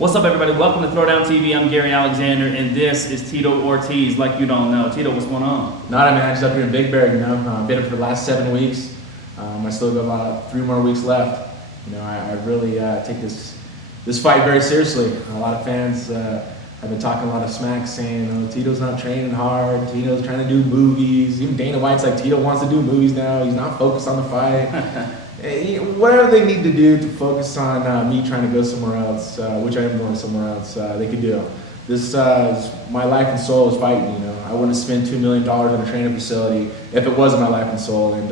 What's up, everybody? Welcome to Throwdown TV. I'm Gary Alexander, and this is Tito Ortiz, like you don't know. Tito, what's going on? Not, man. Just up here in Big Bear, you know. Been here for the last 7 weeks. I still got about 3 more weeks left. You know, I really take this fight very seriously. A lot of fans have been talking a lot of smack, saying, "Oh, Tito's not training hard. Tito's trying to do movies." Even Dana White's like, "Tito wants to do movies now. He's not focused on the fight." Whatever they need to do to focus on me trying to go somewhere else, which I am going somewhere else, they could do. This is my life and soul is fighting. You know, I wouldn't spend $2 million on a training facility if it wasn't my life and soul. And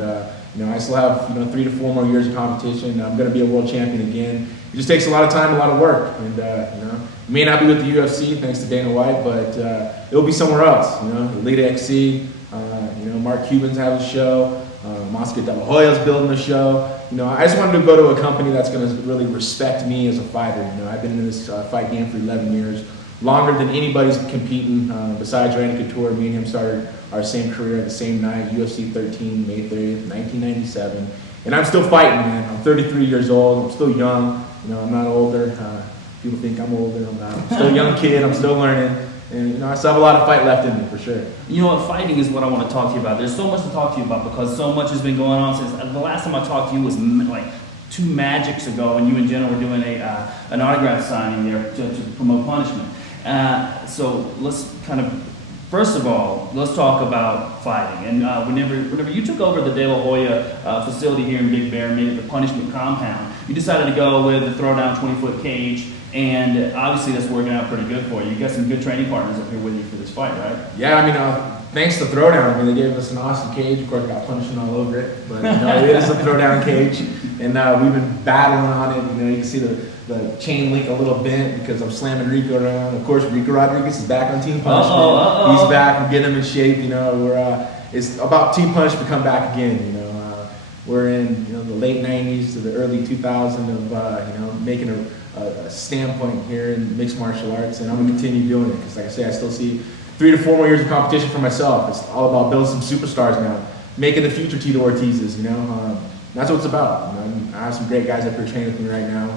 you know, I still have 3 to 4 more years of competition. I'm going to be a world champion again. It just takes a lot of time, a lot of work, and you know, it may not be with the UFC thanks to Dana White, but it'll be somewhere else. You know, Elite XC. You know, Mark Cuban's having a show. Machida De La Hoya's building a show. You know, I just wanted to go to a company that's going to really respect me as a fighter. You know, I've been in this fight game for 11 years, longer than anybody's competing besides Randy Couture. Me and him started our same career at the same night, UFC 13, May 30th, 1997. And I'm still fighting, man. I'm 33 years old. I'm still young. You know, I'm not older. People think I'm older. I'm not. I'm still a young kid. I'm still learning. And you know, I still have a lot of fight left in me, for sure. You know what, fighting is what I want to talk to you about. There's so much to talk to you about because so much has been going on since the last time I talked to you was like 2 Magics ago when you and Jenna were doing an autograph signing there to promote Punishment. So let's kind of, first of all, let's talk about fighting. And whenever you took over the De La Hoya facility here in Big Bear, made it the Punishment compound, you decided to go with the Throwdown 20-foot cage. And obviously that's working out pretty good for you. You got some good training partners up here with you for this fight, right? Yeah, I mean, thanks to Throwdown. I mean, they gave us an awesome cage. Of course, got Punishment all over it. But you know, it is a Throwdown cage. And we've been battling on it. You know, you can see the chain link a little bent because I'm slamming Rico around. Of course, Rico Rodriguez is back on Team Punishment. He's back. We're getting him in shape. You know, it's about Team Punishment to come back again. You know, we're in the late 90s to the early 2000s of making a standpoint here in mixed martial arts, and I'm gonna continue doing it because, like I say, I still see 3 to 4 more years of competition for myself. It's all about building some superstars now, making the future Tito Ortiz's. You know, that's what it's about. You know, I have some great guys up here training with me right now.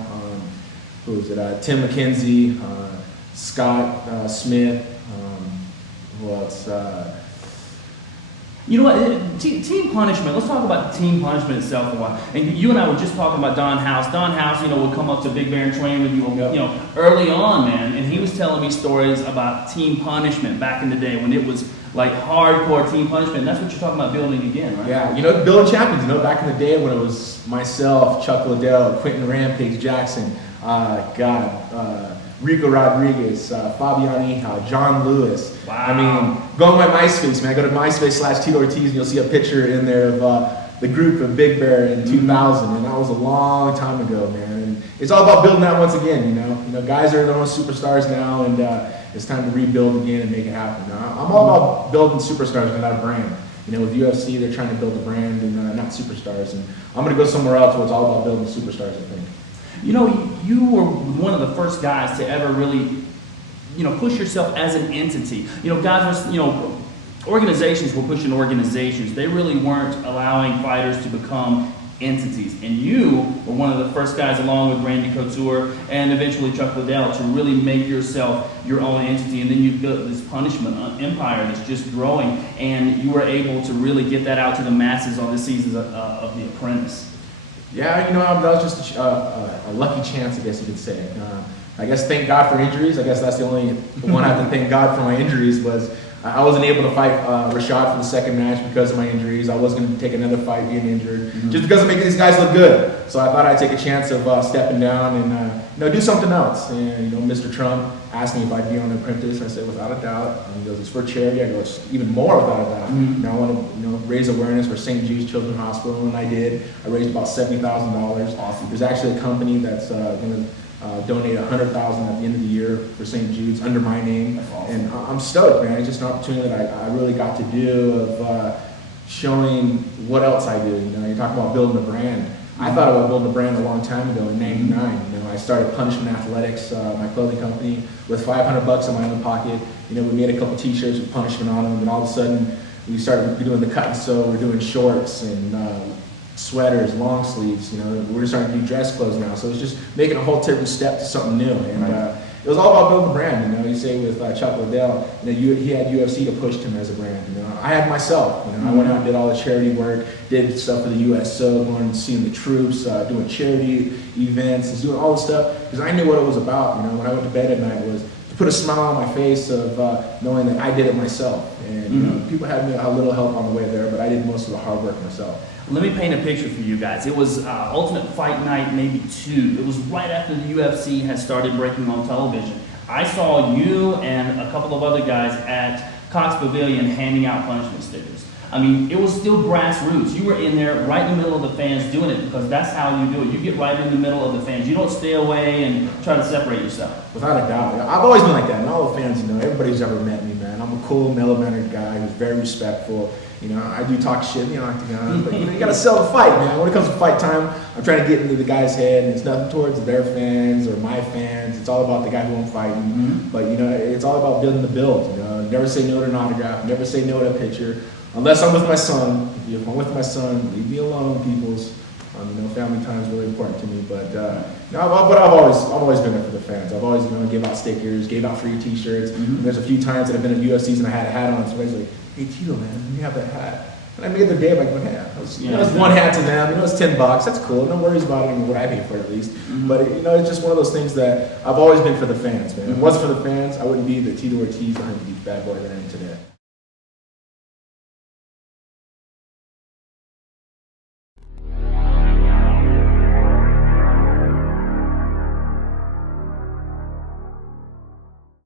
Who is it? Tim McKenzie, Scott Smith. Who else? You know what, Team Punishment, let's talk about Team Punishment itself for a while. And you and I were just talking about Don House. Don House, would come up to Big Bear and train with you, early on, man. And he was telling me stories about Team Punishment back in the day when it was like hardcore Team Punishment. And that's what you're talking about building again, right? Yeah, building champions. Back in the day when it was myself, Chuck Liddell, Quentin Rampage Jackson, Rico Rodriguez, Fabian Iha, John Lewis. Wow. I mean, go on my MySpace, man. Go to MySpace/Tito Ortiz and you'll see a picture in there of the group of Big Bear in 2000. And that was a long time ago, man. And it's all about building that once again, You know, guys are their own superstars now, and it's time to rebuild again and make it happen. I'm all about building superstars, not a brand. With UFC, they're trying to build a brand and not superstars. And I'm going to go somewhere else where it's all about building superstars, I think. You were one of the first guys to ever really, push yourself as an entity. Guys were, organizations were pushing organizations. They really weren't allowing fighters to become entities. And you were one of the first guys, along with Randy Couture and eventually Chuck Liddell, to really make yourself your own entity. And then you built this Punishment empire that's just growing. And you were able to really get that out to the masses on this season of The Apprentice. Yeah, that was just a lucky chance, I guess you could say. I guess thank God for injuries. I guess that's the only one I have to thank God for my injuries was I wasn't able to fight Rashad for the second match because of my injuries. I was going to take another fight being injured just because of making these guys look good. So I thought I'd take a chance of stepping down and do something else. And Mr. Trump asked me if I'd be on The Apprentice. I said without a doubt. And he goes, it's for charity. I go, it's even more without a doubt. I want to raise awareness for St. Jude's Children's Hospital, and I did. I raised about $70,000. Awesome. There's actually a company that's going to donate $100,000 at the end of the year for St. Jude's under my name. That's awesome. And I'm stoked, man. It's just an opportunity that I really got to do of showing what else I do. You're talking about building a brand. I thought about building a brand a long time ago in '99. I started Punishment Athletics, my clothing company, with $500 in my own pocket. We made a couple T-shirts with Punishment on them, and all of a sudden we started doing the cut and sew. We're doing shorts and sweaters, long sleeves. We're starting to do dress clothes now. So it's just making a whole different step to something new. And it was all about building the brand. You know, you say with Chuck Liddell, you know, he had UFC to push him as a brand. You know, I had myself. You know, I went out and did all the charity work, did stuff for the USO, going and seeing the troops, doing charity events, and doing all the stuff because I knew what it was about. You know, when I went to bed at night was to put a smile on my face of knowing that I did it myself. And you know, people had me a little help on the way there, but I did most of the hard work myself. Let me paint a picture for you guys. It was Ultimate Fight Night maybe 2. It was right after the UFC had started breaking on television. I saw you and a couple of other guys at Cox Pavilion handing out punishment stickers. I mean, it was still grassroots. You were in there right in the middle of the fans doing it because that's how you do it. You get right in the middle of the fans. You don't stay away and try to separate yourself. Without a doubt. I've always been like that. And all the fans, you know, everybody who's ever met me, man. I'm a cool, mellow-mannered guy who's very respectful. You know, I do talk shit in the octagon, but you know, you gotta sell the fight, man. When it comes to fight time, I'm trying to get into the guy's head, and it's nothing towards their fans or my fans. It's all about the guy who I'm fighting. But you know, it's all about building the build. You know, never say no to an autograph, never say no to a picture, unless I'm with my son. If I'm with my son, leave me alone, peoples. You know, family time is really important to me. But no, but I've always been there for the fans. I've always, you know, gave out stickers, gave out free T-shirts. There's a few times that I've been at UFCs and I had a hat on. Somebody's like, "Hey Tito, man, you have that hat." And I made their day by going, "Yeah, it's one hat to them. You know, it's $10. That's cool. No worries about it. What I paid for it, at least." But you know, it's just one of those things that I've always been for the fans, man. If it wasn't for the fans, I wouldn't be the Tito Ortiz behind the bad boy that I am today.